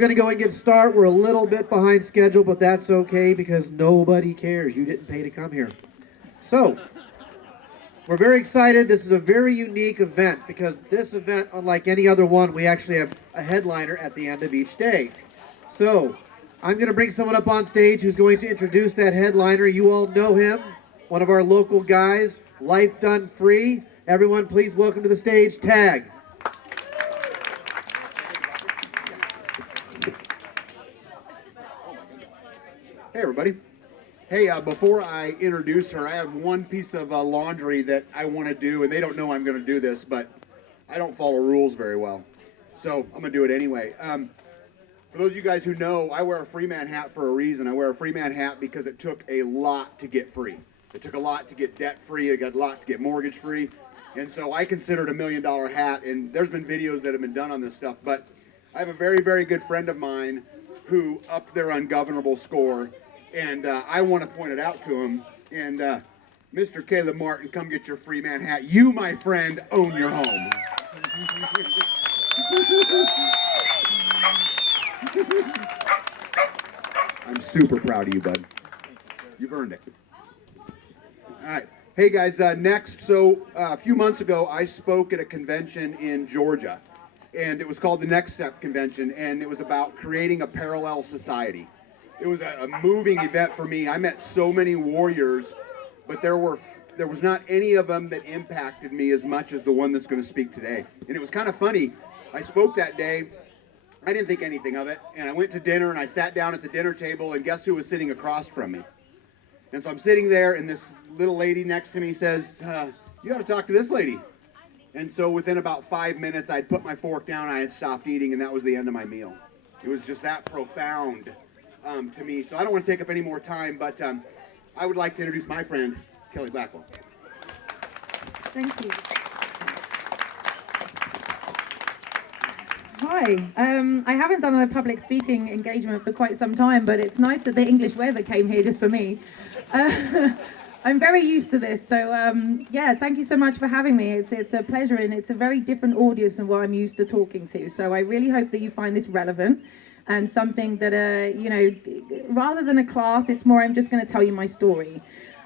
going to go and get started. We're a little bit behind schedule, but that's okay because nobody cares. You didn't pay to come here. So, we're very excited. This is a very unique event because this event, unlike any other one, we actually have a headliner at the end of each day. So, I'm going to bring someone up on stage who's going to introduce that headliner. You all know him, one of our local guys, Life Done Free. Everyone, please welcome to the stage, Tag. Hey everybody. Hey, before I introduce her, I have one piece of laundry that I want to do, and they don't know I'm going to do this, but I don't follow rules very well. So I'm going to do it anyway. For those of you guys who know, I wear a free man hat for a reason. I wear a free man hat because it took a lot to get free. It took a lot to get debt free. It got a lot to get mortgage free. And so I consider it $1 million hat, and there's been videos that have been done on this stuff. But I have a very, very good friend of mine who upped their ungovernable score, and I want to point it out to him. And Mr. Caleb Martin, come get your free man hat. You, my friend, own your home. I'm super proud of you, bud. You've earned it. All right. Hey, guys, next. So a few months ago, I spoke at a convention in Georgia, and it was called the Next Step Convention, and it was about creating a parallel society. It was a moving event for me. I met so many warriors, but there was not any of them that impacted me as much as the one that's going to speak today. And it was kind of funny. I spoke that day. I didn't think anything of it, and I went to dinner, and I sat down at the dinner table, and guess who was sitting across from me? And so I'm sitting there, and this little lady next to me says, you got to talk to this lady. And so within about 5 minutes, I'd put my fork down, I had stopped eating, and that was the end of my meal. It was just that profound to me. So I don't want to take up any more time, but I would like to introduce my friend, Callie Blackwell. Thank you. Hi. I haven't done a public speaking engagement for quite some time, but it's nice that the English weather came here just for me. I'm very used to this, so yeah, thank you so much for having me. It's a pleasure, and it's a very different audience than what I'm used to talking to. So I really hope that you find this relevant and something that, you know, rather than a class, it's more I'm just going to tell you my story.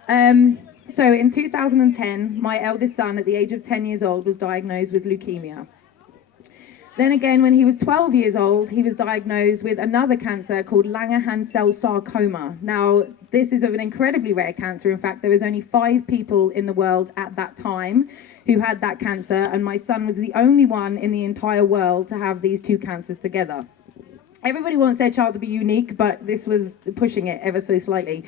So in 2010, my eldest son at the age of 10 years old was diagnosed with leukemia. Then again, when he was 12 years old, he was diagnosed with another cancer called Langerhans cell sarcoma. Now, this is of an incredibly rare cancer. In fact, there was only 5 people in the world at that time who had that cancer, and my son was the only one in the entire world to have these 2 cancers together. Everybody wants their child to be unique, but this was pushing it ever so slightly.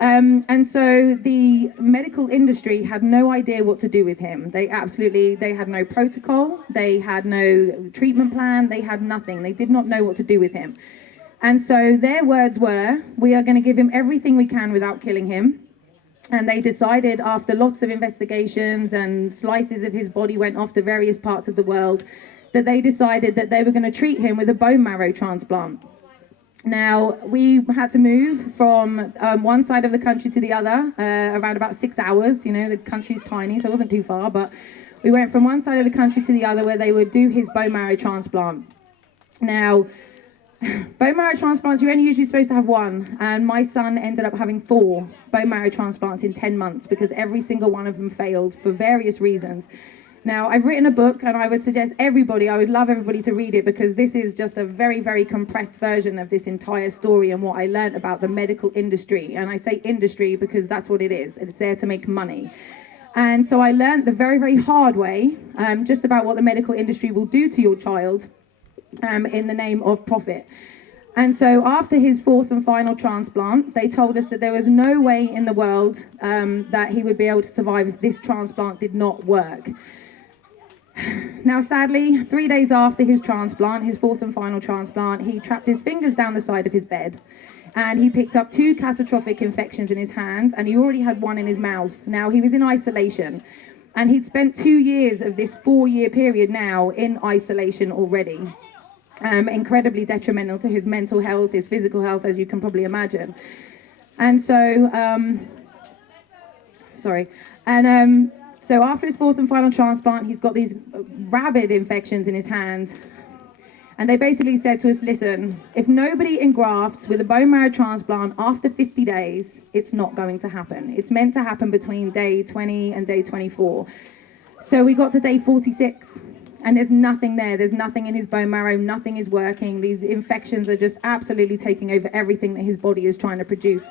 And so the medical industry had no idea what to do with him. They had no protocol, they had no treatment plan, they had nothing. They did not know what to do with him. And so their words were, we are going to give him everything we can without killing him. And they decided, after lots of investigations and slices of his body went off to various parts of the world, that they decided that they were going to treat him with a bone marrow transplant. Now, we had to move from one side of the country to the other, around about 6 hours. You know, the country's tiny, so it wasn't too far, but we went from one side of the country to the other where they would do his bone marrow transplant. Now, bone marrow transplants, you're only usually supposed to have 1, and my son ended up having 4 bone marrow transplants in 10 months because every single one of them failed for various reasons. Now, I've written a book, and I would suggest I would love everybody to read it, because this is just a very, very compressed version of this entire story and what I learned about the medical industry. And I say industry because that's what it is. It's there to make money. And so I learned the very, very hard way just about what the medical industry will do to your child in the name of profit. And so after his 4th and final transplant, they told us that there was no way in the world that he would be able to survive if this transplant did not work. Now, sadly, 3 days after his transplant, his 4th and final transplant, he trapped his fingers down the side of his bed, and he picked up 2 catastrophic infections in his hands, and he already had 1 in his mouth. Now, he was in isolation, and he'd spent 2 years of this 4-year period now in isolation already. Incredibly detrimental to his mental health, his physical health, as you can probably imagine. And so, so after his 4th and final transplant, he's got these rabid infections in his hand. And they basically said to us, listen, if nobody engrafts with a bone marrow transplant after 50 days, it's not going to happen. It's meant to happen between day 20 and day 24. So we got to day 46 and there's nothing there. There's nothing in his bone marrow. Nothing is working. These infections are just absolutely taking over everything that his body is trying to produce.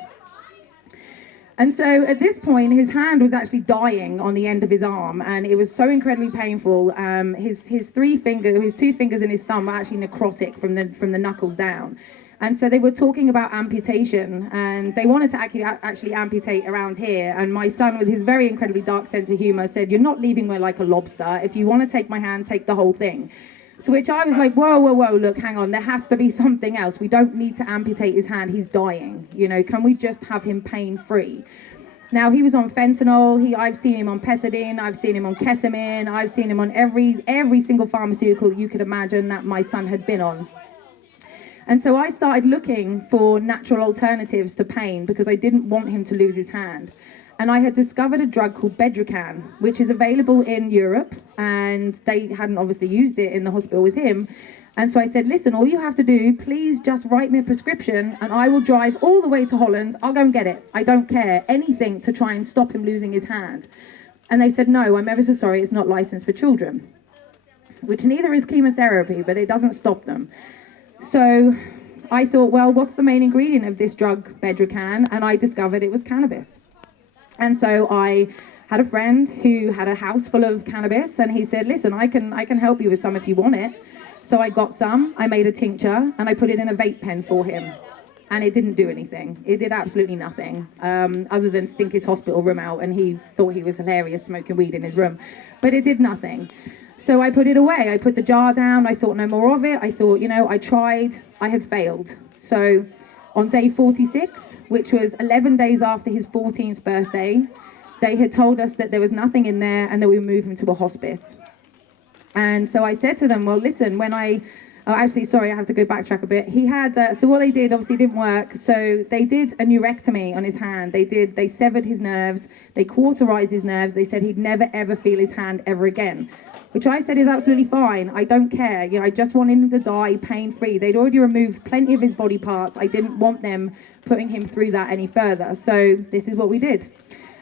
And so at this point, his hand was actually dying on the end of his arm, and it was so incredibly painful. His two fingers and his thumb were actually necrotic from the knuckles down. And so they were talking about amputation, and they wanted to actually amputate around here. And my son, with his very incredibly dark sense of humor, said, "You're not leaving me like a lobster. If you want to take my hand, take the whole thing." To which I was like, whoa, look, hang on, there has to be something else. We don't need to amputate his hand, he's dying. You know, can we just have him pain-free? Now, he was on fentanyl, I've seen him on pethidine, I've seen him on ketamine, I've seen him on every single pharmaceutical that you could imagine that my son had been on. And so I started looking for natural alternatives to pain because I didn't want him to lose his hand. And I had discovered a drug called Bedrocan, which is available in Europe, and they hadn't obviously used it in the hospital with him. And so I said, listen, all you have to do, please just write me a prescription and I will drive all the way to Holland. I'll go and get it. I don't care. Anything to try and stop him losing his hand. And they said, no, I'm ever so sorry, it's not licensed for children, which neither is chemotherapy, but it doesn't stop them. So I thought, well, what's the main ingredient of this drug, Bedrocan? And I discovered it was cannabis. And so I had a friend who had a house full of cannabis, and he said, listen, I can help you with some if you want it. So I got some, I made a tincture, and I put it in a vape pen for him. And it didn't do anything. It did absolutely nothing, other than stink his hospital room out, and he thought he was hilarious smoking weed in his room. But it did nothing. So I put it away. I put the jar down. I thought no more of it. I thought, you know, I tried. I had failed. So on day 46, which was 11 days after his 14th birthday, they had told us that there was nothing in there and that we would move him to a hospice. And so I said to them, well, listen, I have to go backtrack a bit. He had, so what they did obviously didn't work. So they did a neurectomy on his hand. They severed his nerves. They cauterized his nerves. They said he'd never, ever feel his hand ever again, which I said is absolutely fine. I don't care. You know, I just wanted him to die pain-free. They'd already removed plenty of his body parts. I didn't want them putting him through that any further. So this is what we did.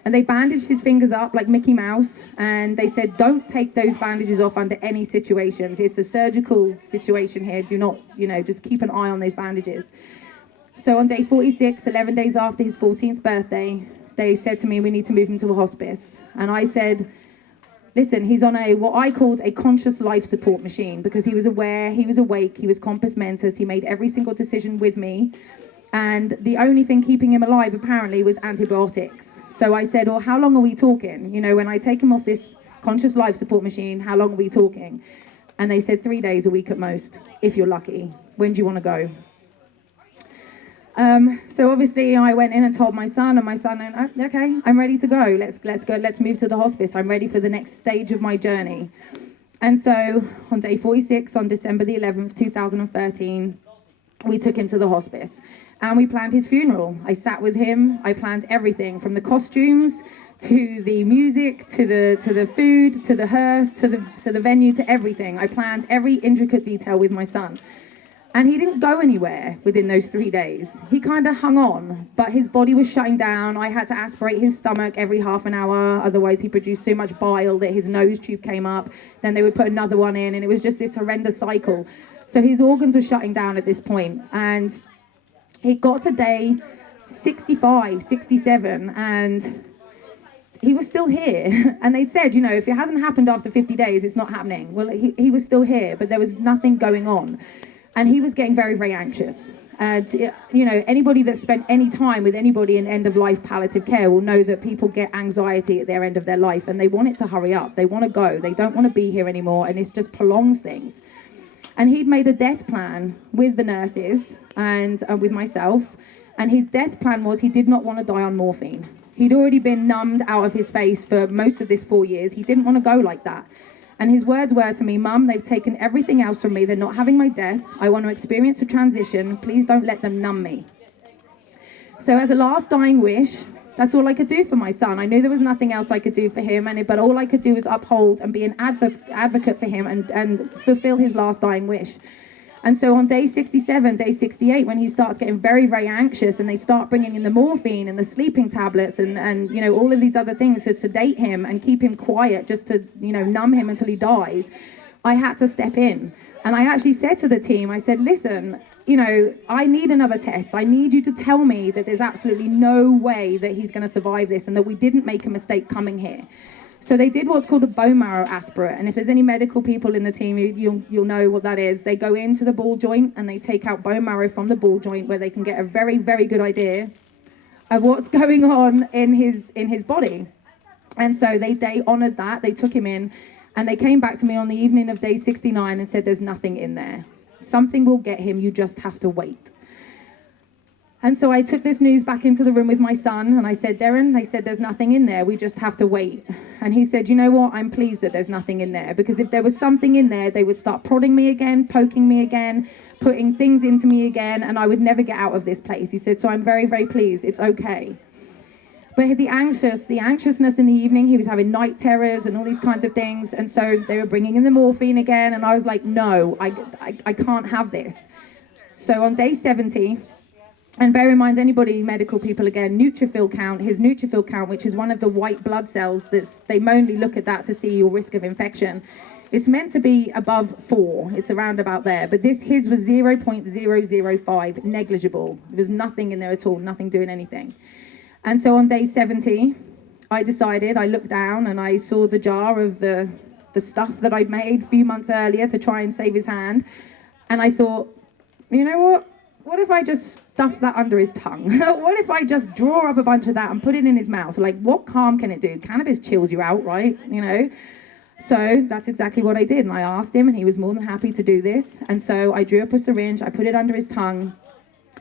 And they bandaged his fingers up like Mickey Mouse. And they said, don't take those bandages off under any situations. It's a surgical situation here. Do not, you know, just keep an eye on those bandages. So on day 46, 11 days after his 14th birthday, they said to me, we need to move him to a hospice. And I said, listen, he's on what I called a conscious life support machine, because he was aware, he was awake, he was compos mentis, he made every single decision with me. And the only thing keeping him alive, apparently, was antibiotics. So I said, well, how long are we talking? You know, when I take him off this conscious life support machine, how long are we talking? And they said 3 days a week at most, if you're lucky. When do you want to go? So obviously I went in and told my son, and my son went, oh, okay, I'm ready to go. Let's go. Let's move to the hospice. I'm ready for the next stage of my journey. And so on day 46, on December the 11th, 2013, we took him to the hospice and we planned his funeral. I sat with him. I planned everything from the costumes to the music, to the food, to the hearse, to the venue, to everything. I planned every intricate detail with my son. And he didn't go anywhere within those 3 days. He kind of hung on, but his body was shutting down. I had to aspirate his stomach every half an hour. Otherwise, he produced so much bile that his nose tube came up. Then they would put another one in, and it was just this horrendous cycle. So his organs were shutting down at this point. And it got to day 65, 67, and he was still here. And they'd said, you know, if it hasn't happened after 50 days, it's not happening. Well, he was still here, but there was nothing going on. And he was getting very, very anxious. And, you know, anybody that's spent any time with anybody in end-of-life palliative care will know that people get anxiety at their end of their life, and they want it to hurry up. They want to go. They don't want to be here anymore, and it just prolongs things. And he'd made a death plan with the nurses and with myself. And his death plan was he did not want to die on morphine. He'd already been numbed out of his face for most of this 4 years. He didn't want to go like that. And his words were to me, Mum, they've taken everything else from me. They're not having my death. I want to experience a transition. Please don't let them numb me. So as a last dying wish, that's all I could do for my son. I knew there was nothing else I could do for him, but all I could do was uphold and be an advocate for him and fulfill his last dying wish. And so on day 67, day 68, when he starts getting very, very anxious and they start bringing in the morphine and the sleeping tablets and you know, all of these other things to sedate him and keep him quiet just to, you know, numb him until he dies, I had to step in. And I actually said to the team, I said, listen, you know, I need another test. I need you to tell me that there's absolutely no way that he's going to survive this and that we didn't make a mistake coming here. So they did what's called a bone marrow aspirate. And if there's any medical people in the team, you'll know what that is. They go into the ball joint and they take out bone marrow from the ball joint where they can get a very, very good idea of what's going on in his body. And so they honored that. They took him in and they came back to me on the evening of day 69 and said, there's nothing in there. Something will get him. You just have to wait. And so I took this news back into the room with my son and I said, Darren, they said, there's nothing in there. We just have to wait. And he said, you know what? I'm pleased that there's nothing in there, because if there was something in there, they would start prodding me again, poking me again, putting things into me again, and I would never get out of this place. He said, so I'm very, very pleased. It's okay. But the anxiousness in the evening, he was having night terrors and all these kinds of things. And so they were bringing in the morphine again. And I was like, no, I can't have this. So on day 70, and bear in mind, anybody, medical people again, neutrophil count, his neutrophil count, which is one of the white blood cells, they mainly look at that to see your risk of infection. It's meant to be above 4. It's around about there. But his was 0.005, negligible. There was nothing in there at all, nothing doing anything. And so on day 70, I looked down and I saw the jar of the stuff that I'd made a few months earlier to try and save his hand. And I thought, you know what? What if I just stuff that under his tongue? What if I just draw up a bunch of that and put it in his mouth? Like, what harm can it do? Cannabis chills you out, right? You know? So that's exactly what I did. And I asked him and he was more than happy to do this. And so I drew up a syringe, I put it under his tongue.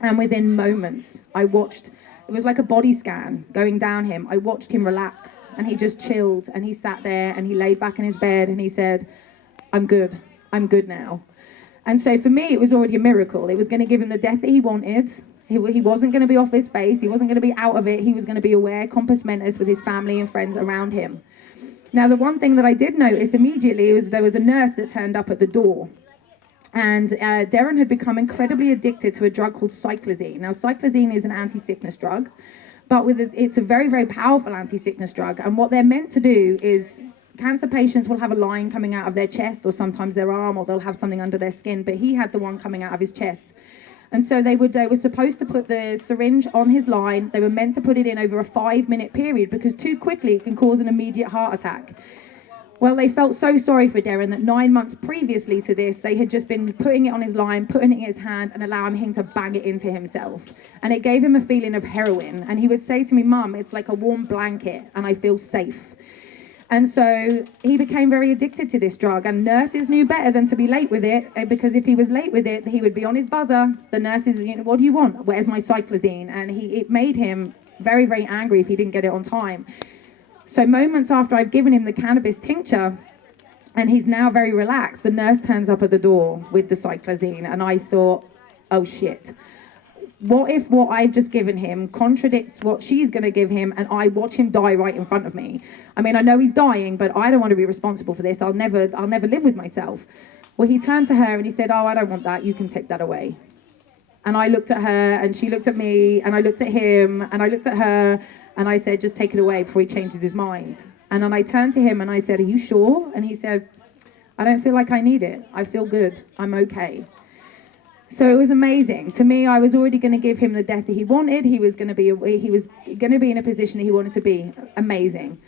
And within moments, I watched, it was like a body scan going down him. I watched him relax and he just chilled and he sat there and he laid back in his bed and he said, I'm good now. And so for me, it was already a miracle. It was going to give him the death that he wanted. He wasn't going to be off his face. He wasn't going to be out of it. He was going to be aware, compos mentis with his family and friends around him. Now, the one thing that I did notice immediately was there was a nurse that turned up at the door. And Darren had become incredibly addicted to a drug called cyclazine. Now, cyclazine is an anti-sickness drug, but it's a very, very powerful anti-sickness drug. And what they're meant to do is, cancer patients will have a line coming out of their chest or sometimes their arm, or they'll have something under their skin, but he had the one coming out of his chest. And so they were supposed to put the syringe on his line. They were meant to put it in over a 5-minute period because too quickly it can cause an immediate heart attack. Well, they felt so sorry for Darren that 9 months previously to this, they had just been putting it on his line, putting it in his hand and allowing him to bang it into himself. And it gave him a feeling of heroin. And he would say to me, Mum, it's like a warm blanket and I feel safe. And so he became very addicted to this drug, and nurses knew better than to be late with it, because if he was late with it, he would be on his buzzer. The nurses, what do you want? Where's my cyclazine? And it made him very, very angry if he didn't get it on time. So moments after I've given him the cannabis tincture, and he's now very relaxed, the nurse turns up at the door with the cyclazine, and I thought, oh shit. What if what I've just given him contradicts what she's going to give him and I watch him die right in front of me? I mean, I know he's dying, but I don't want to be responsible for this. I'll never live with myself. Well, he turned to her and he said, oh, I don't want that. You can take that away. And I looked at her and she looked at me and I looked at him and I looked at her and I said, just take it away before he changes his mind. And then I turned to him and I said, are you sure? And he said, I don't feel like I need it. I feel good. I'm okay. So it was amazing. To me, I was already going to give him the death that he wanted. He was going to be in a position that he wanted to be. Amazing.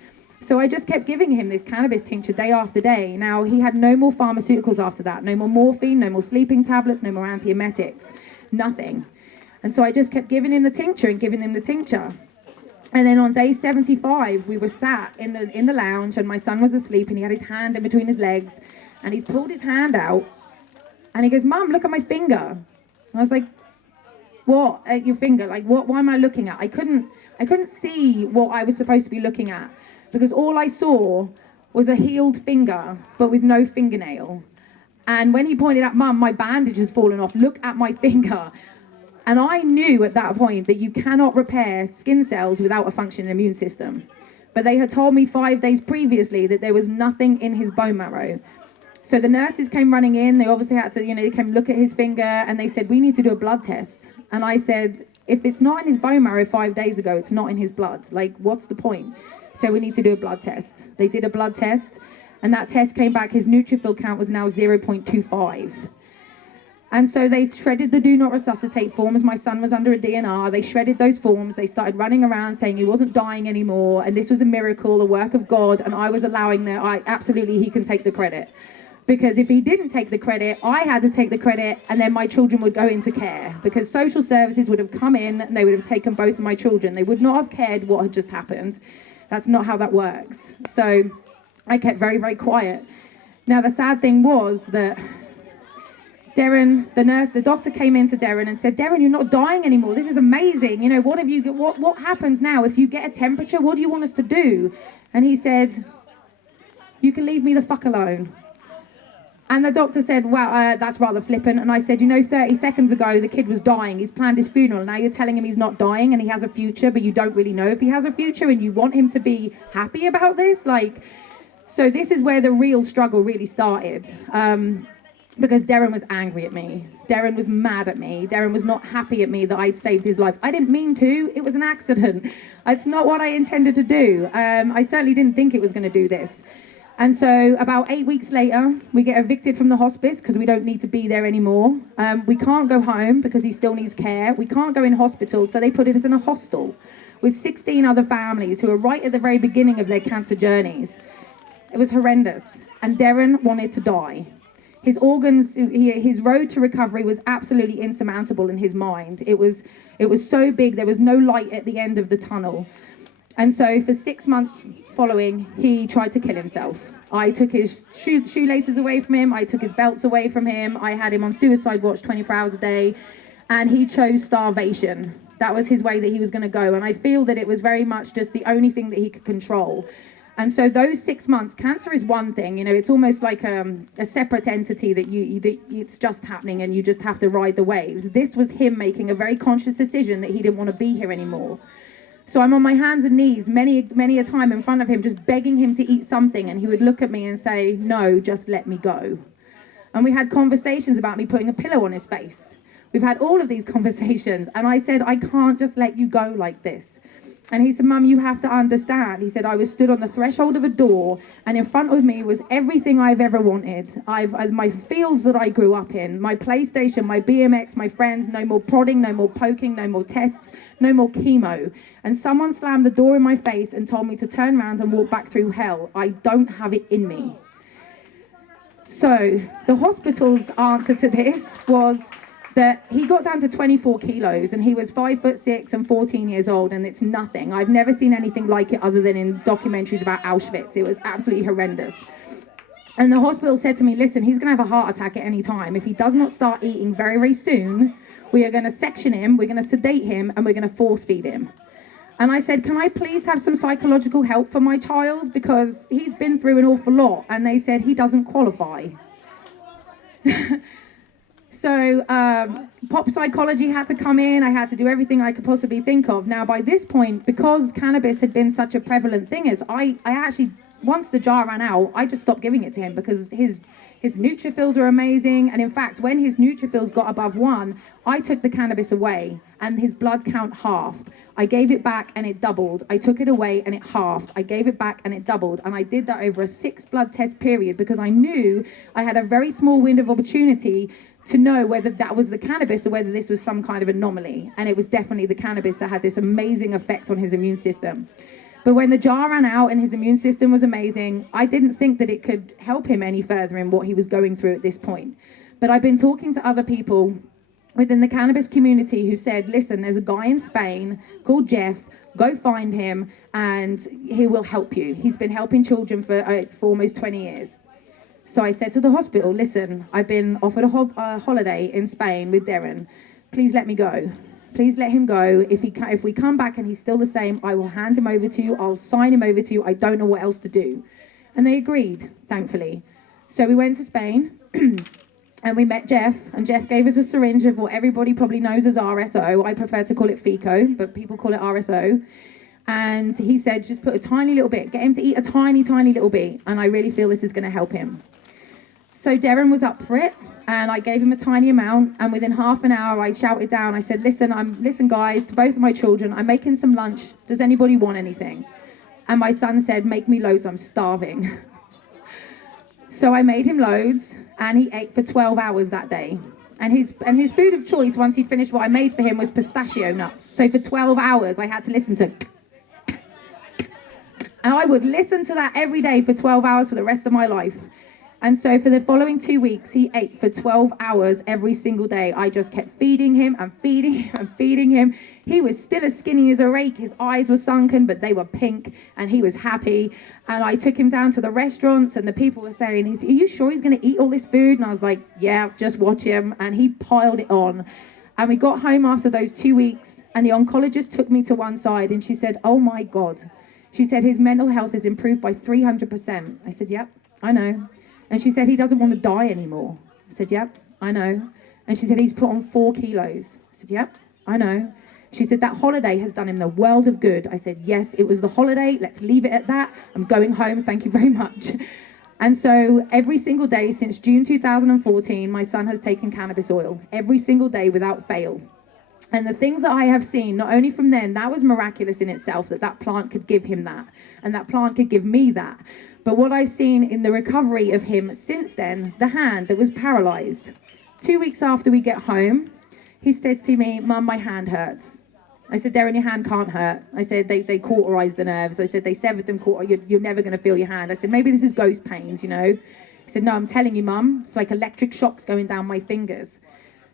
So I just kept giving him this cannabis tincture day after day. Now, he had no more pharmaceuticals after that. No more morphine, no more sleeping tablets, no more antiemetics, nothing. And so I just kept giving him the tincture and giving him the tincture. And then on day 75, we were sat in the lounge and my son was asleep and he had his hand in between his legs and he's pulled his hand out. And he goes, Mum, look at my finger. And I was like, what? At your finger? Like, what? Why am I looking at? I couldn't see what I was supposed to be looking at because all I saw was a healed finger, but with no fingernail. And when he pointed out, Mum, my bandage has fallen off. Look at my finger. And I knew at that point that you cannot repair skin cells without a functioning immune system. But they had told me 5 days previously that there was nothing in his bone marrow. So the nurses came running in. They obviously had to, they came look at his finger, and they said, we need to do a blood test. And I said, if it's not in his bone marrow 5 days ago, it's not in his blood. Like, what's the point? So we need to do a blood test. They did a blood test, and that test came back, his neutrophil count was now 0.25. And so they shredded the do not resuscitate forms. My son was under a DNR. They shredded those forms. They started running around saying he wasn't dying anymore, and this was a miracle, a work of God, and I was allowing that. Absolutely, he can take the credit. Because if he didn't take the credit, I had to take the credit, and then my children would go into care. Because social services would have come in, and they would have taken both of my children. They would not have cared what had just happened. That's not how that works. So I kept very, very quiet. Now, the sad thing was that Darren, the doctor came in to Darren and said, Darren, you're not dying anymore. This is amazing. What happens now? If you get a temperature, what do you want us to do? And he said, you can leave me the fuck alone. And the doctor said, well, that's rather flippant. And I said, 30 seconds ago, the kid was dying. He's planned his funeral. Now you're telling him he's not dying and he has a future, but you don't really know if he has a future, and you want him to be happy about this. So this is where the real struggle really started. Because Darren was angry at me. Darren was mad at me. Darren was not happy at me that I'd saved his life. I didn't mean to. It was an accident. It's not what I intended to do. I certainly didn't think it was going to do this. And so about 8 weeks later, we get evicted from the hospice because we don't need to be there anymore. We can't go home because he still needs care. We can't go in hospital, so they put us in a hostel with 16 other families who are right at the very beginning of their cancer journeys. It was horrendous. And Darren wanted to die. His organs, his road to recovery was absolutely insurmountable in his mind. It was so big, there was no light at the end of the tunnel. And so for 6 months following, he tried to kill himself. I took his shoelaces away from him. I took his belts away from him. I had him on suicide watch 24 hours a day. And he chose starvation. That was his way that he was going to go. And I feel that it was very much just the only thing that he could control. And so those 6 months, cancer is one thing, it's almost like a separate entity that it's just happening and you just have to ride the waves. This was him making a very conscious decision that he didn't want to be here anymore. So I'm on my hands and knees many a time in front of him, just begging him to eat something. And he would look at me and say, no, just let me go. And we had conversations about me putting a pillow on his face. We've had all of these conversations. And I said, I can't just let you go like this. And he said, Mum, you have to understand. He said, I was stood on the threshold of a door, and in front of me was everything I've ever wanted. My fields that I grew up in, my PlayStation, my BMX, my friends, no more prodding, no more poking, no more tests, no more chemo. And someone slammed the door in my face and told me to turn around and walk back through hell. I don't have it in me. So the hospital's answer to this was that he got down to 24 kilos, and he was 5'6" and 14 years old, and it's nothing. I've never seen anything like it other than in documentaries about Auschwitz. It was absolutely horrendous. And the hospital said to me, listen, he's going to have a heart attack at any time. If he does not start eating very, very soon, we are going to section him, we're going to sedate him, and we're going to force feed him. And I said, can I please have some psychological help for my child? Because he's been through an awful lot. And they said he doesn't qualify. So pop psychology had to come in. I had to do everything I could possibly think of. Now, by this point, because cannabis had been such a prevalent thing, I actually, once the jar ran out, I just stopped giving it to him because his neutrophils are amazing. And in fact, when his neutrophils got above 1, I took the cannabis away and his blood count halved. I gave it back and it doubled. I took it away and it halved. I gave it back and it doubled. And I did that over a 6 blood test period because I knew I had a very small window of opportunity to know whether that was the cannabis or whether this was some kind of anomaly. And it was definitely the cannabis that had this amazing effect on his immune system. But when the jar ran out and his immune system was amazing, I didn't think that it could help him any further in what he was going through at this point. But I've been talking to other people within the cannabis community who said, listen, there's a guy in Spain called Jeff, go find him and he will help you. He's been helping children for almost 20 years. So I said to the hospital, listen, I've been offered a holiday in Spain with Darren. Please let me go. Please let him go. If we come back and he's still the same, I will hand him over to you. I'll sign him over to you. I don't know what else to do. And they agreed, thankfully. So we went to Spain and we met Jeff. And Jeff gave us a syringe of what everybody probably knows as RSO. I prefer to call it FICO, but people call it RSO. And he said, just put a tiny little bit. Get him to eat a tiny, tiny little bit. And I really feel this is going to help him. So Darren was up for it, and I gave him a tiny amount, and within half an hour I shouted down, I said, listen guys, to both of my children, I'm making some lunch, does anybody want anything? And my son said, make me loads, I'm starving. So I made him loads, and he ate for 12 hours that day. And his food of choice, once he'd finished what I made for him, was pistachio nuts. So for 12 hours I had to listen to, and I would listen to that every day for 12 hours for the rest of my life. And so for the following 2 weeks, he ate for 12 hours every single day. I just kept feeding him and feeding him and feeding him. He was still as skinny as a rake. His eyes were sunken, but they were pink, and he was happy. And I took him down to the restaurants, and the people were saying, are you sure he's going to eat all this food? And I was like, yeah, just watch him. And he piled it on. And we got home after those 2 weeks, and the oncologist took me to one side, and she said, oh my God. She said, his mental health has improved by 300%. I said, yep, I know. And she said, he doesn't want to die anymore. I said, yep, I know. And she said, he's put on 4 kilos. I said, yep, I know. She said, that holiday has done him the world of good. I said, yes, it was the holiday. Let's leave it at that. I'm going home. Thank you very much. And so every single day since June 2014, my son has taken cannabis oil. Every single day without fail. And the things that I have seen, not only from then, that was miraculous in itself, that plant could give him that. And that plant could give me that. But what I've seen in the recovery of him since then, the hand that was paralyzed. 2 weeks after we get home, he says to me, Mum, my hand hurts. I said, Darren, your hand can't hurt. I said, they cauterized the nerves. I said, they severed them, you're never going to feel your hand. I said, maybe this is ghost pains, you know. He said, no, I'm telling you, Mum, it's like electric shocks going down my fingers.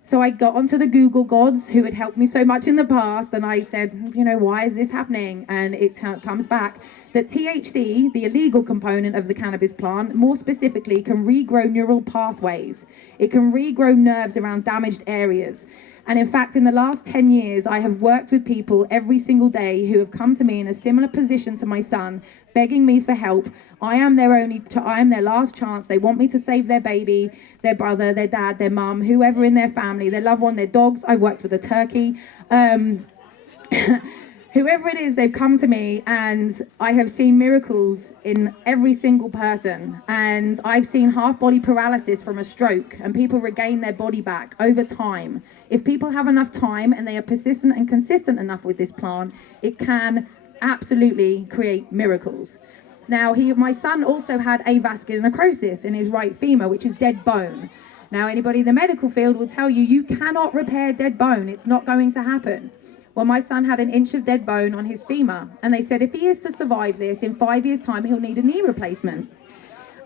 So I got onto the Google gods who had helped me so much in the past, and I said, you know, why is this happening? And it comes back that THC, the illegal component of the cannabis plant, more specifically can regrow neural pathways. It can regrow nerves around damaged areas. And in fact, in the last 10 years, I have worked with people every single day who have come to me in a similar position to my son, begging me for help. I am their last chance. They want me to save their baby, their brother, their dad, their mum, whoever in their family, their loved one, their dogs. I worked with a turkey. Whoever it is, they've come to me, and I have seen miracles in every single person. And I've seen half-body paralysis from a stroke, and people regain their body back over time. If people have enough time and they are persistent and consistent enough with this plant, it can absolutely create miracles. Now, my son also had avascular necrosis in his right femur, which is dead bone. Now, anybody in the medical field will tell you, you cannot repair dead bone. It's not going to happen. Well, my son had an inch of dead bone on his femur, and they said if he is to survive this, in 5 years' time, he'll need a knee replacement.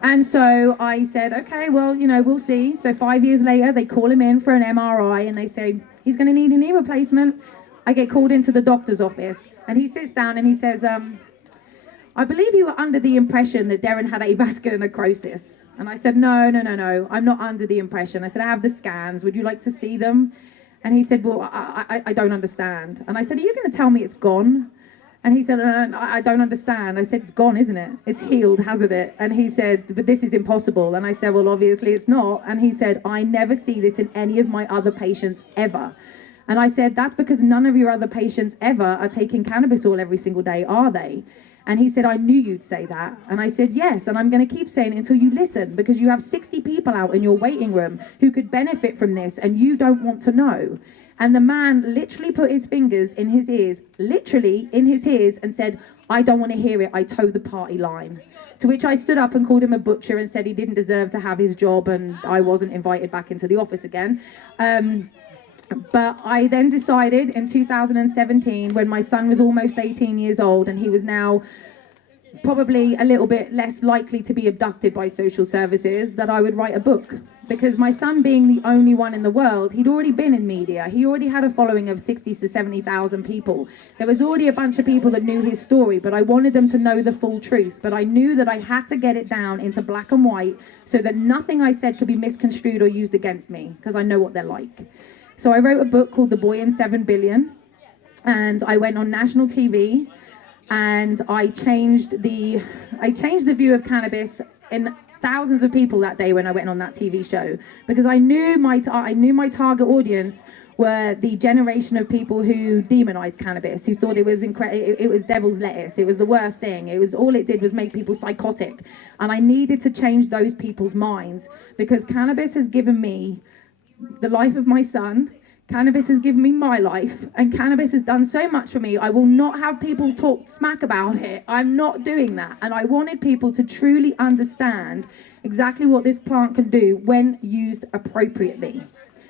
And so I said, okay, well, you know, we'll see. So 5 years later, they call him in for an MRI, and they say, he's going to need a knee replacement. I get called into the doctor's office, and he sits down and he says, I believe you were under the impression that Darren had avascular necrosis. And I said, no, I'm not under the impression. I said, I have the scans. Would you like to see them? And he said, well, I don't understand. And I said, are you going to tell me it's gone? And he said, I don't understand. I said, it's gone, isn't it? It's healed, hasn't it? And he said, but this is impossible. And I said, well, obviously it's not. And he said, I never see this in any of my other patients ever. And I said, that's because none of your other patients ever are taking cannabis oil every single day, are they? And he said, I knew you'd say that. And I said, yes, and I'm going to keep saying it until you listen, because you have 60 people out in your waiting room who could benefit from this, and you don't want to know. And the man literally put his fingers in his ears, literally in his ears, and said, I don't want to hear it, I toe the party line. To which I stood up and called him a butcher and said he didn't deserve to have his job, and I wasn't invited back into the office again. But I then decided in 2017, when my son was almost 18 years old and he was now probably a little bit less likely to be abducted by social services, that I would write a book. Because my son being the only one in the world, he'd already been in media. He already had a following of 60 to 70,000 people. There was already a bunch of people that knew his story, but I wanted them to know the full truth. But I knew that I had to get it down into black and white so that nothing I said could be misconstrued or used against me, because I know what they're like. So I wrote a book called The Boy in 7 Billion, and I went on national TV, and I changed the view of cannabis in thousands of people that day when I went on that TV show, because I knew my target audience were the generation of people who demonized cannabis, who thought it was it was devil's lettuce, it was the worst thing, it was all it did was make people psychotic. And I needed to change those people's minds, because cannabis has given me the life of my son. Cannabis has given me my life, and cannabis has done so much for me. I will not have people talk smack about it. I'm not doing that. And I wanted people to truly understand exactly what this plant can do when used appropriately.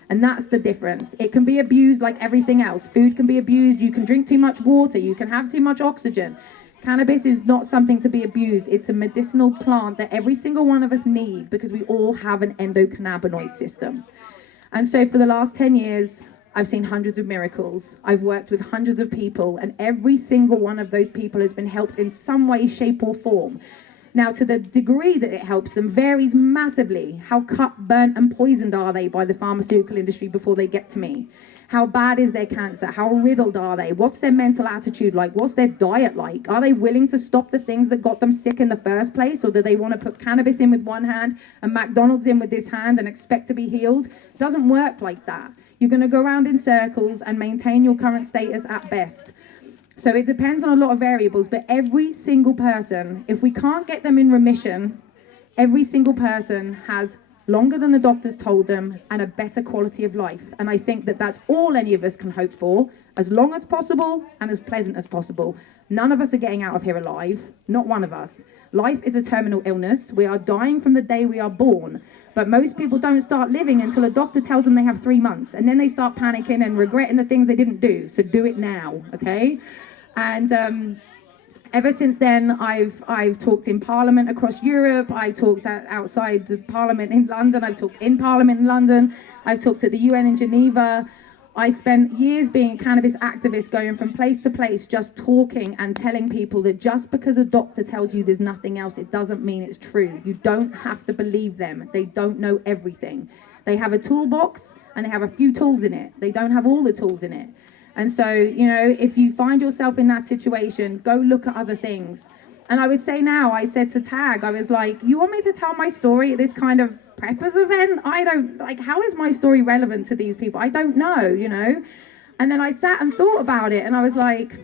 And that's the difference. It can be abused like everything else. Food can be abused. You can drink too much water. You can have too much oxygen. Cannabis is not something to be abused. It's a medicinal plant that every single one of us need, because we all have an endocannabinoid system. And so for the last 10 years, I've seen hundreds of miracles. I've worked with hundreds of people, and every single one of those people has been helped in some way, shape, or form. Now, to the degree that it helps them varies massively. How cut, burnt, and poisoned are they by the pharmaceutical industry before they get to me? How bad is their cancer? How riddled are they? What's their mental attitude like? What's their diet like? Are they willing to stop the things that got them sick in the first place? Or do they want to put cannabis in with one hand and McDonald's in with this hand and expect to be healed? It doesn't work like that. You're going to go around in circles and maintain your current status at best. So it depends on a lot of variables, but every single person, if we can't get them in remission, every single person has longer than the doctors told them and a better quality of life. And I think that that's all any of us can hope for, as long as possible and as pleasant as possible. None of us are getting out of here alive, not one of us. Life is a terminal illness. We are dying from the day we are born. But most people don't start living until a doctor tells them they have 3 months. And then they start panicking and regretting the things they didn't do. So do it now, okay? And ever since then, I've talked in Parliament across Europe. I've talked outside the Parliament in London. I've talked in Parliament in London. I've talked at the UN in Geneva. I spent years being a cannabis activist, going from place to place, just talking and telling people that just because a doctor tells you there's nothing else, it doesn't mean it's true. You don't have to believe them. They don't know everything. They have a toolbox and they have a few tools in it. They don't have all the tools in it. And so, you know, if you find yourself in that situation, go look at other things. And I would say now, I said to Tag, I was like, you want me to tell my story at this kind of preppers event? I don't, like, how is my story relevant to these people? I don't know, you know? And then I sat and thought about it, and I was like,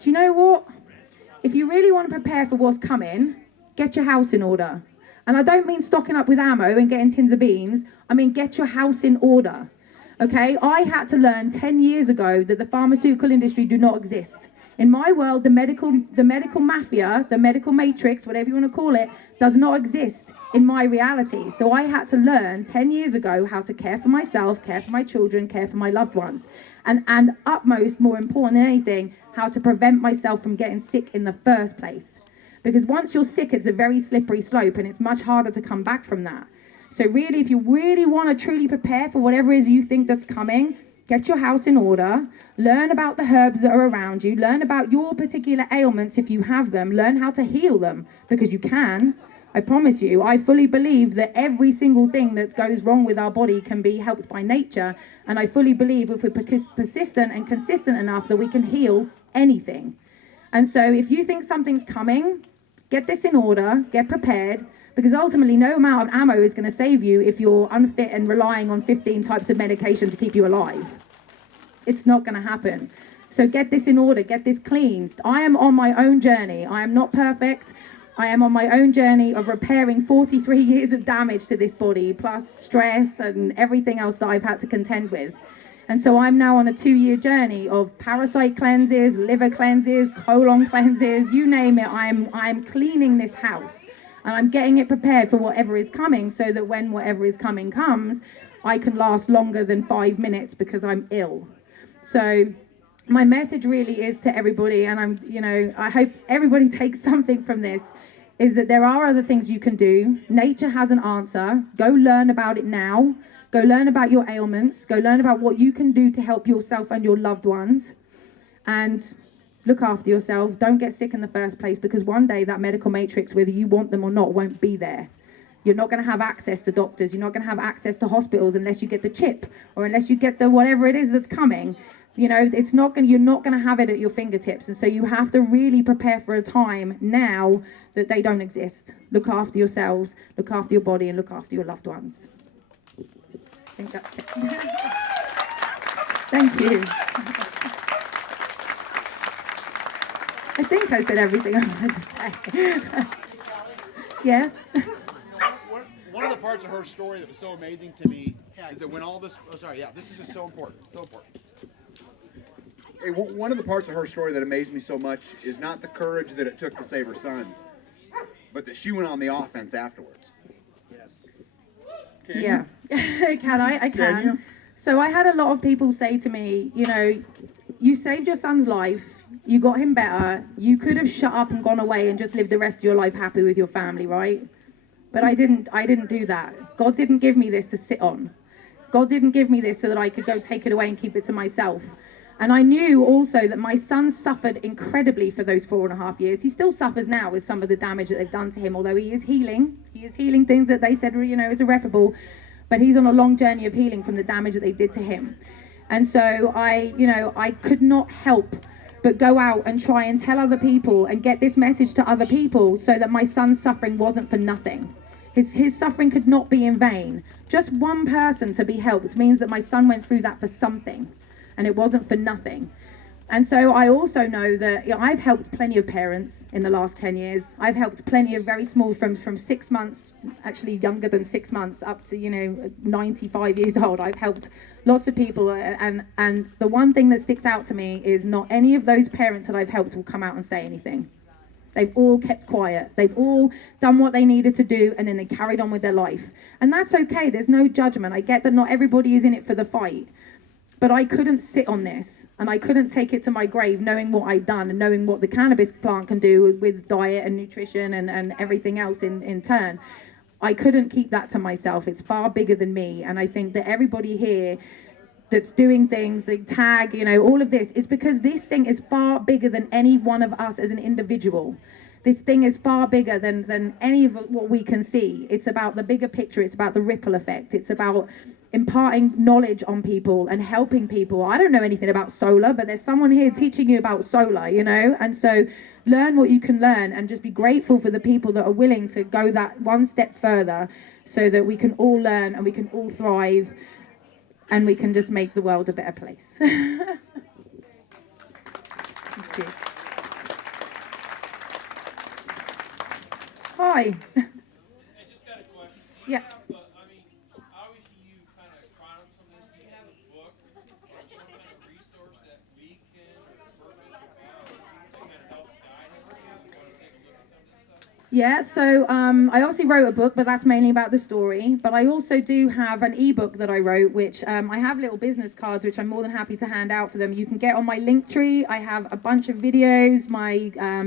do you know what? If you really want to prepare for what's coming, get your house in order. And I don't mean stocking up with ammo and getting tins of beans. I mean, get your house in order. Okay, I had to learn 10 years ago that the pharmaceutical industry do not exist. In my world, the medical mafia, the medical matrix, whatever you want to call it, does not exist in my reality. So I had to learn 10 years ago how to care for myself, care for my children, care for my loved ones. And utmost, more important than anything, how to prevent myself from getting sick in the first place. Because once you're sick, it's a very slippery slope, and it's much harder to come back from that. So really, if you really want to truly prepare for whatever it is you think that's coming, get your house in order, learn about the herbs that are around you, learn about your particular ailments if you have them, learn how to heal them, because you can. I promise you, I fully believe that every single thing that goes wrong with our body can be helped by nature, and I fully believe if we're persistent and consistent enough that we can heal anything. And so if you think something's coming, get this in order, get prepared, because ultimately no amount of ammo is going to save you if you're unfit and relying on 15 types of medication to keep you alive. It's not going to happen. So get this in order, get this cleansed. I am on my own journey. I am not perfect. I am on my own journey of repairing 43 years of damage to this body, plus stress and everything else that I've had to contend with. And so I'm now on a 2-year journey of parasite cleanses, liver cleanses, colon cleanses, you name it. I'm cleaning this house. And I'm getting it prepared for whatever is coming, so that when whatever is coming comes, I can last longer than 5 minutes because I'm ill. So my message really is to everybody, and I hope everybody takes something from this, is that there are other things you can do. Nature has an answer. Go learn about it now. Go learn about your ailments. Go learn about what you can do to help yourself and your loved ones. And look after yourself. Don't get sick in the first place, because one day that medical matrix, whether you want them or not, won't be there. You're not going to have access to doctors. You're not going to have access to hospitals unless you get the chip, or unless you get the whatever it is that's coming. You know, you're not gonna have it at your fingertips, and so you have to really prepare for a time now that they don't exist. Look after yourselves, look after your body, and look after your loved ones. I think that's it. Thank you. I think I said everything I wanted to say. Yes? One of the parts of her story that was so amazing to me is that when all this, this is just so important, so important. Hey, one of the parts of her story that amazed me so much is not the courage that it took to save her son, but that she went on the offense afterwards. Yes. Can yeah. Can I? I can. Can you? So I had a lot of people say to me, you know, you saved your son's life, you got him better, you could have shut up and gone away and just lived the rest of your life happy with your family, right? But I didn't do that. God didn't give me this to sit on. God didn't give me this so that I could go take it away and keep it to myself. And I knew also that my son suffered incredibly for those 4.5 years. He still suffers now with some of the damage that they've done to him, although he is healing. He is healing things that they said, you know, is irreparable. But he's on a long journey of healing from the damage that they did to him. And so I could not help but go out and try and tell other people and get this message to other people so that my son's suffering wasn't for nothing. His suffering could not be in vain. Just one person to be helped means that my son went through that for something, and it wasn't for nothing. And so I also know that, you know, I've helped plenty of parents in the last 10 years. I've helped plenty of very small, from 6 months, actually younger than 6 months, up to, you know, 95 years old. I've helped lots of people, and the one thing that sticks out to me is not any of those parents that I've helped will come out and say anything. They've all kept quiet. They've all done what they needed to do, and then they carried on with their life. And that's okay. There's no judgment. I get that not everybody is in it for the fight. But I couldn't sit on this, and I couldn't take it to my grave knowing what I'd done and knowing what the cannabis plant can do with diet and nutrition and everything else in turn. I couldn't keep that to myself. It's far bigger than me. And I think that everybody here that's doing things like tag, you know, all of this is because this thing is far bigger than any one of us as an individual. This thing is far bigger than any of what we can see. It's about the bigger picture. It's about the ripple effect. It's about imparting knowledge on people and helping people. I don't know anything about solar, but there's someone here teaching you about solar, you know? And so learn what you can learn and just be grateful for the people that are willing to go that one step further so that we can all learn and we can all thrive and we can just make the world a better place. Thank you. Hi. I just got a question. Yeah. I mean, obviously you kind of chronicled some of this. Do you have a book or some kind of resource that we can refer to that kind of helps guide us so we want to take a look at some of this stuff? Yeah, so I obviously wrote a book, but that's mainly about the story. But I also do have an ebook that I wrote, which I have little business cards, which I'm more than happy to hand out for them. You can get on my Linktree. I have a bunch of videos, my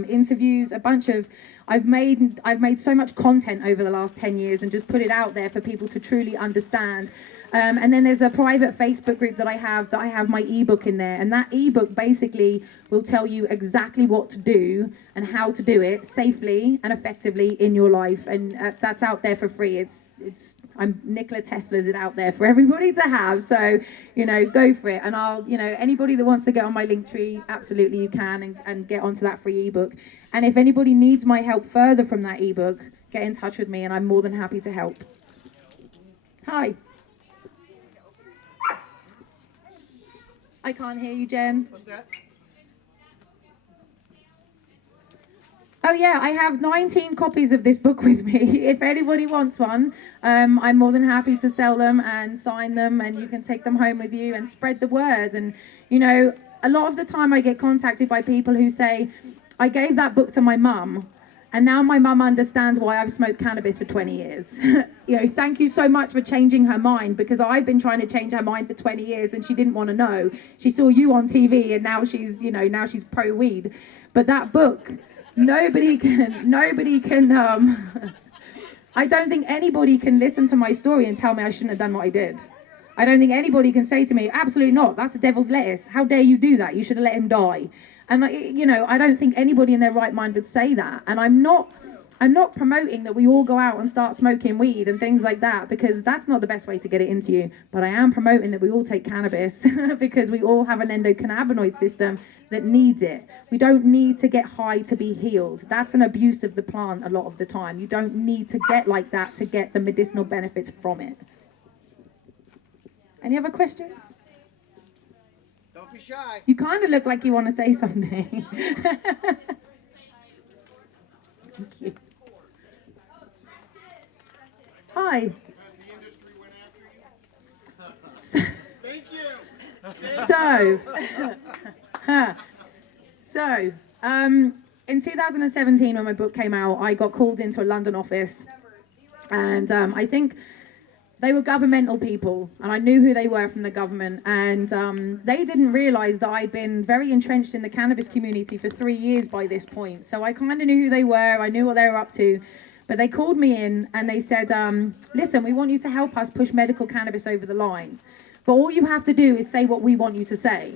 interviews, a bunch of. I've made so much content over the last 10 years and just put it out there for people to truly understand. And then there's a private Facebook group that I have my ebook in there. And that ebook basically will tell you exactly what to do and how to do it safely and effectively in your life. And that's out there for free. Nikola Tesla's it out there for everybody to have. So, you know, go for it. And I'll, you know, anybody that wants to get on my Linktree, absolutely you can and get onto that free ebook. And if anybody needs my help further from that ebook, get in touch with me and I'm more than happy to help. Hi. I can't hear you, Jen. What's that? Oh yeah, I have 19 copies of this book with me. If anybody wants one, I'm more than happy to sell them and sign them, and you can take them home with you and spread the word. And, you know, a lot of the time I get contacted by people who say, I gave that book to my mum, and now my mum understands why I've smoked cannabis for 20 years. You know, thank you so much for changing her mind, because I've been trying to change her mind for 20 years and she didn't want to know. She saw you on TV and now she's, you know, now she's pro weed. But that book, nobody can, I don't think anybody can listen to my story and tell me I shouldn't have done what I did. I don't think anybody can say to me, absolutely not, that's the devil's lettuce. How dare you do that? You should have let him die. And, you know, I don't think anybody in their right mind would say that. And I'm not I'm not promoting that we all go out and start smoking weed and things like that, because that's not the best way to get it into you. But I am promoting that we all take cannabis because we all have an endocannabinoid system that needs it. We don't need to get high to be healed. That's an abuse of the plant a lot of the time. You don't need to get like that to get the medicinal benefits from it. Any other questions? Don't be shy. You kind of look like you want to say something. Thank you. Hi. Thank you. So, in 2017, when my book came out, I got called into a London office, and I think they were governmental people, and I knew who they were from the government, and they didn't realise that I'd been very entrenched in the cannabis community for 3 years by this point. So I kind of knew who they were, I knew what they were up to, but they called me in and they said, listen, we want you to help us push medical cannabis over the line, but all you have to do is say what we want you to say.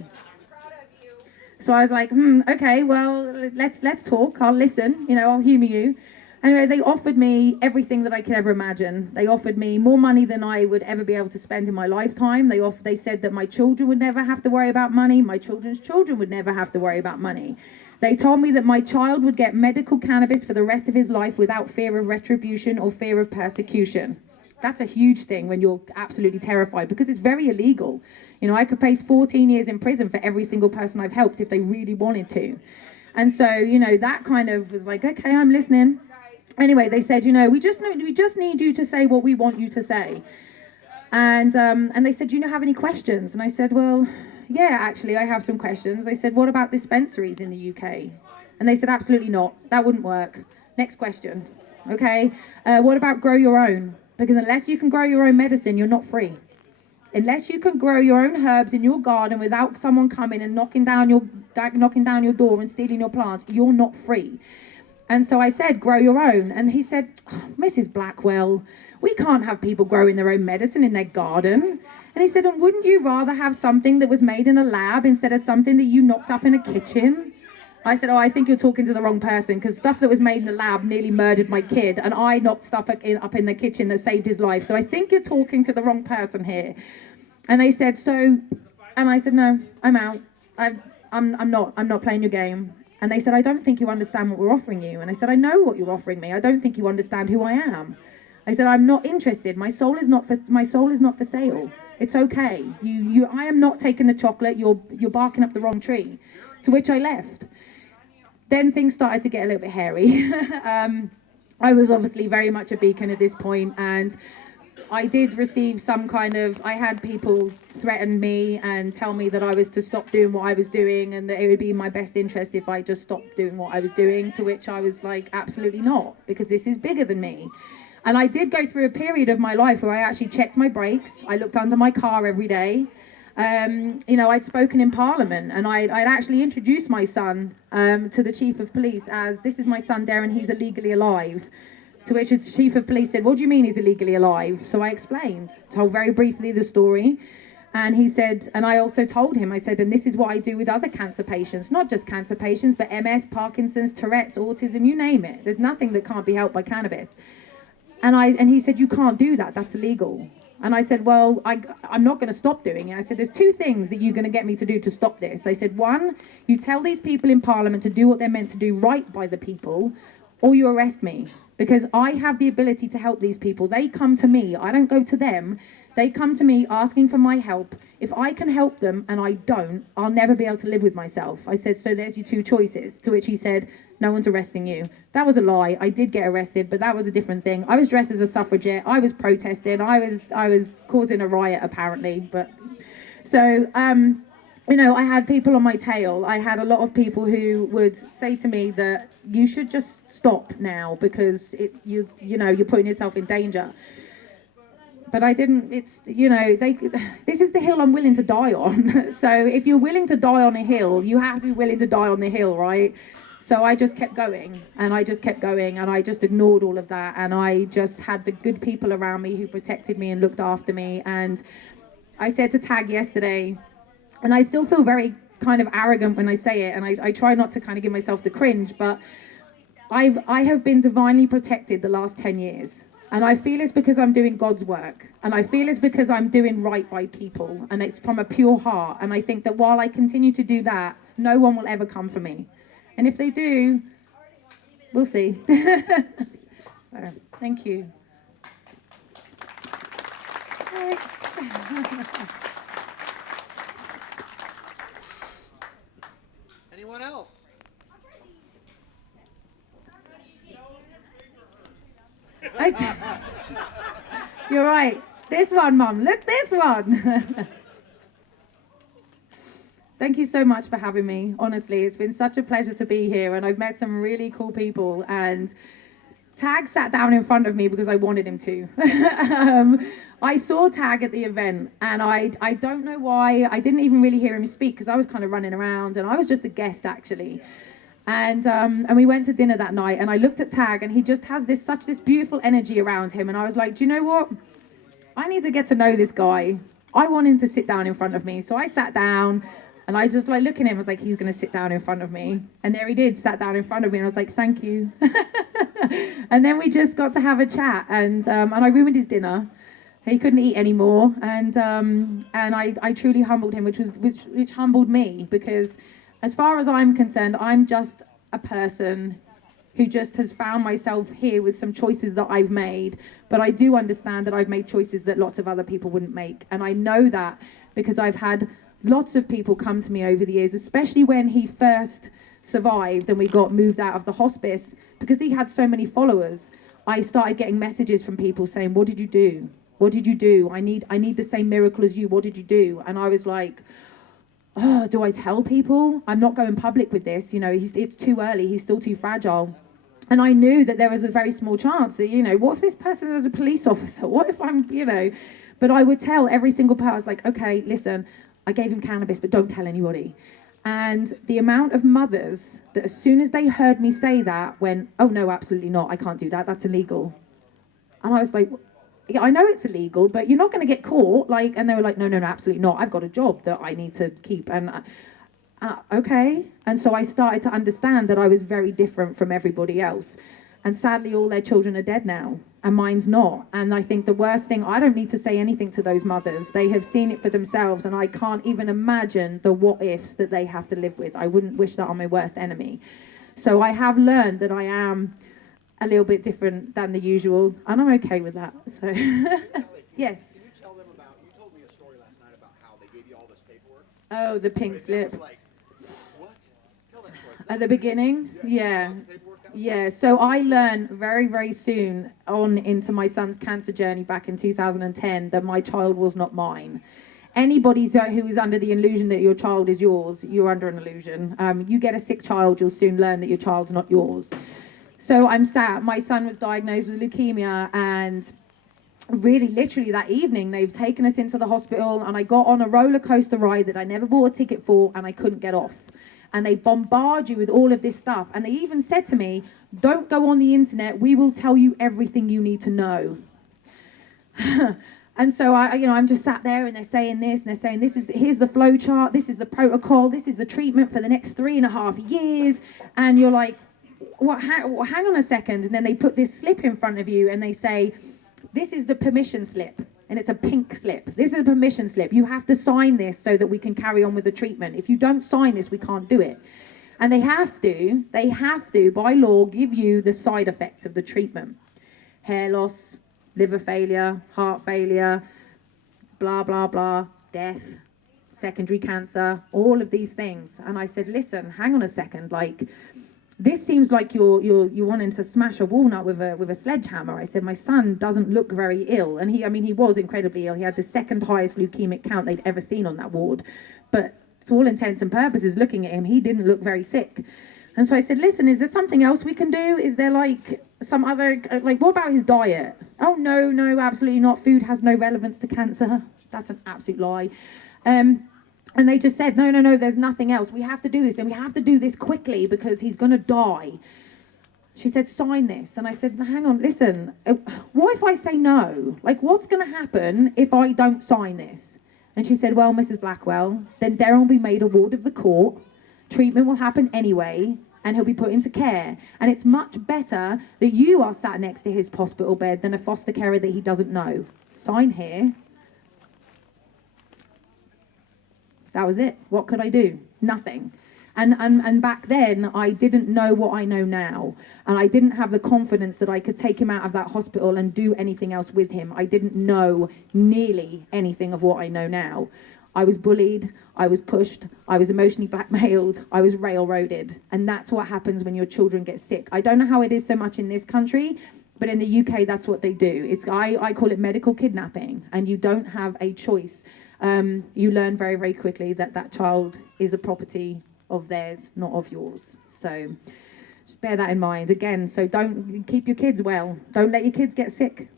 So I was like, okay, well, let's talk. I'll listen, I'll humour you. Anyway, they offered me everything that I could ever imagine. They offered me more money than I would ever be able to spend in my lifetime. They said that my children would never have to worry about money. My children's children would never have to worry about money. They told me that my child would get medical cannabis for the rest of his life without fear of retribution or fear of persecution. That's a huge thing when you're absolutely terrified, because it's very illegal. I could face 14 years in prison for every single person I've helped if they really wanted to. And so, that kind of was like, okay, I'm listening. Anyway, they said, we just need you to say what we want you to say. And they said, do you have any questions? And I said, well, yeah, actually, I have some questions. They said, what about dispensaries in the UK? And they said, absolutely not. That wouldn't work. Next question. Okay. What about grow your own? Because unless you can grow your own medicine, you're not free. Unless you can grow your own herbs in your garden without someone coming and knocking down your door and stealing your plants, you're not free. And so I said, grow your own. And he said, Mrs. Blackwell, we can't have people growing their own medicine in their garden. And he said, and wouldn't you rather have something that was made in a lab instead of something that you knocked up in a kitchen? I said, I think you're talking to the wrong person, because stuff that was made in the lab nearly murdered my kid, and I knocked stuff up in the kitchen that saved his life. So I think you're talking to the wrong person here. And they said, and I said, no, I'm out. I'm not playing your game. And they said, I don't think you understand what we're offering you. And I said, I know what you're offering me. I don't think you understand who I am. I said, I'm not interested. My soul is not for sale. It's okay. I am not taking the chocolate. You're barking up the wrong tree. To which I left. Then things started to get a little bit hairy. I was obviously very much a beacon at this point, and I did receive I had people threaten me and tell me that I was to stop doing what I was doing, and that it would be in my best interest if I just stopped doing what I was doing, to which I was like, absolutely not, because this is bigger than me. And I did go through a period of my life where I actually checked my brakes. I looked under my car every day. I'd spoken in Parliament, and I'd actually introduced my son to the Chief of Police as, this is my son Darren, he's illegally alive. To which the Chief of Police said, what do you mean he's illegally alive? So I explained, told very briefly the story. And he said, and I also told him, I said, and this is what I do with other cancer patients, not just cancer patients, but MS, Parkinson's, Tourette's, autism, you name it. There's nothing that can't be helped by cannabis. And he said, you can't do that, that's illegal. And I said, well, I'm not going to stop doing it. I said, there's two things that you're going to get me to do to stop this. I said, one, you tell these people in Parliament to do what they're meant to do right by the people, or you arrest me. Because I have the ability to help these people. They come to me, I don't go to them. They come to me asking for my help. If I can help them and I don't, I'll never be able to live with myself. I said, so there's your two choices. To which he said, no one's arresting you. That was a lie. I did get arrested, but that was a different thing. I was dressed as a suffragette. I was protesting. I was causing a riot, apparently. But so, I had people on my tail. I had a lot of people who would say to me that you should just stop now, because you're putting yourself in danger. But I didn't. This is the hill I'm willing to die on. So if you're willing to die on a hill, you have to be willing to die on the hill, right? So I just kept going, and I just kept going, and I just ignored all of that, and I just had the good people around me who protected me and looked after me. And I said to Tag yesterday, and I still feel very kind of arrogant when I say it, and I try not to kind of give myself the cringe, but I have been divinely protected the last 10 years. And I feel it's because I'm doing God's work. And I feel it's because I'm doing right by people. And it's from a pure heart. And I think that while I continue to do that, no one will ever come for me. And if they do, we'll see. So, thank you. Thanks. Anyone else? You're right. This one, Mum. Look, this one. Thank you so much for having me. Honestly, it's been such a pleasure to be here, and I've met some really cool people. And Tag sat down in front of me because I wanted him to. I saw Tag at the event, and I don't know why. I didn't even really hear him speak because I was kind of running around, and I was just a guest actually. And we went to dinner that night, and I looked at Tag, and he just has this beautiful energy around him, and I was like, do you know what? I need to get to know this guy. I want him to sit down in front of me, so I sat down. And I was just like looking at him, I was like, he's going to sit down in front of me. And there he did, sat down in front of me. And I was like, thank you. And then we just got to have a chat. And I ruined his dinner. He couldn't eat anymore. And I truly humbled him, which humbled me. Because as far as I'm concerned, I'm just a person who just has found myself here with some choices that I've made. But I do understand that I've made choices that lots of other people wouldn't make. And I know that because I've had lots of people come to me over the years, especially when he first survived and we got moved out of the hospice, because he had so many followers. I started getting messages from people saying, what did you do? What did you do? I need the same miracle as you. What did you do? And I was like, oh, do I tell people? I'm not going public with this. You know, it's too early. He's still too fragile. And I knew that there was a very small chance that, you know, what if this person is a police officer? What if I'm, you know, but I would tell every single person, I was like, okay, listen, I gave him cannabis, but don't tell anybody. And the amount of mothers that as soon as they heard me say that went, oh no, absolutely not, I can't do that, that's illegal. And I was like, yeah, I know it's illegal, but you're not going to get caught. Like, and they were like, no, absolutely not. I've got a job that I need to keep. And okay. And so I started to understand that I was very different from everybody else. And sadly, all their children are dead now, and mine's not. And I think the worst thing, I don't need to say anything to those mothers. They have seen it for themselves, and I can't even imagine the what ifs that they have to live with. I wouldn't wish that on my worst enemy. So I have learned that I am a little bit different than the usual, and I'm okay with that. So, yes. Can you tell them about, you told me a story last night about how they gave you all this paperwork. Oh, the pink slip. Like, what? Tell that story. At the beginning? Yeah. Yeah, so I learned very, very soon on into my son's cancer journey back in 2010 that my child was not mine. Anybody who is under the illusion that your child is yours, you're under an illusion. You get a sick child, you'll soon learn that your child's not yours. So I'm sat, my son was diagnosed with leukemia, and really literally that evening they've taken us into the hospital, and I got on a roller coaster ride that I never bought a ticket for, and I couldn't get off. And they bombard you with all of this stuff. And they even said to me, don't go on the internet. We will tell you everything you need to know. And so I'm just sat there, and they're saying this, and they're saying here's the flow chart. This is the protocol. This is the treatment for the next 3.5 years. And you're like, what? Hang on a second. And then they put this slip in front of you, and they say, this is the permission slip. And it's a pink slip. This is a permission slip. You have to sign this so that we can carry on with the treatment. If you don't sign this, we can't do it. And they have to, by law, give you the side effects of the treatment. Hair loss, liver failure, heart failure, blah, blah, blah, death, secondary cancer, all of these things. And I said, listen, hang on a second, like, this seems like you're wanting to smash a walnut with a sledgehammer. I said, my son doesn't look very ill. And he was incredibly ill. He had the second highest leukemic count they'd ever seen on that ward. But to all intents and purposes, looking at him, he didn't look very sick. And so I said, listen, is there something else we can do? Is there like some other, like, what about his diet? Oh, no, absolutely not. Food has no relevance to cancer. That's an absolute lie. And they just said, no, there's nothing else. We have to do this, and we have to do this quickly because he's going to die. She said, sign this. And I said, hang on, listen, what if I say no? Like, what's going to happen if I don't sign this? And she said, well, Mrs. Blackwell, then Darren will be made a ward of the court. Treatment will happen anyway, and he'll be put into care. And it's much better that you are sat next to his hospital bed than a foster carer that he doesn't know. Sign here. That was it. What could I do? Nothing. And back then, I didn't know what I know now. And I didn't have the confidence that I could take him out of that hospital and do anything else with him. I didn't know nearly anything of what I know now. I was bullied, I was pushed, I was emotionally blackmailed, I was railroaded. And that's what happens when your children get sick. I don't know how it is so much in this country, but in the UK, that's what they do. I call it medical kidnapping, and you don't have a choice. You learn very, very quickly that that child is a property of theirs, not of yours. So just bear that in mind. Again, so don't keep your kids well. Don't let your kids get sick.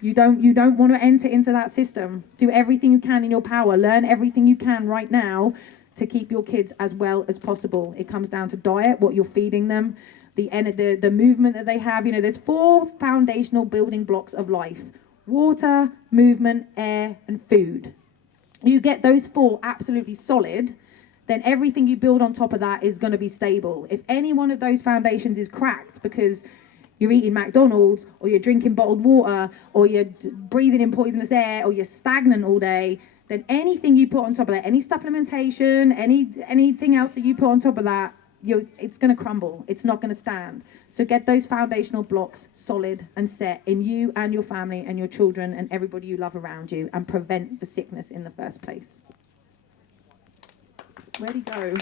You don't want to enter into that system. Do everything you can in your power. Learn everything you can right now to keep your kids as well as possible. It comes down to diet, what you're feeding them, the movement that they have. You know, there's 4 foundational building blocks of life: water, movement, air, and food. You get those 4 absolutely solid, then everything you build on top of that is going to be stable. If any one of those foundations is cracked because you're eating McDonald's, or you're drinking bottled water, or you're breathing in poisonous air, or you're stagnant all day, then anything you put on top of that, any supplementation, anything else that you put on top of that, it's going to crumble. It's not going to stand. So get those foundational blocks solid and set in you and your family and your children and everybody you love around you, and prevent the sickness in the first place. Where'd he go?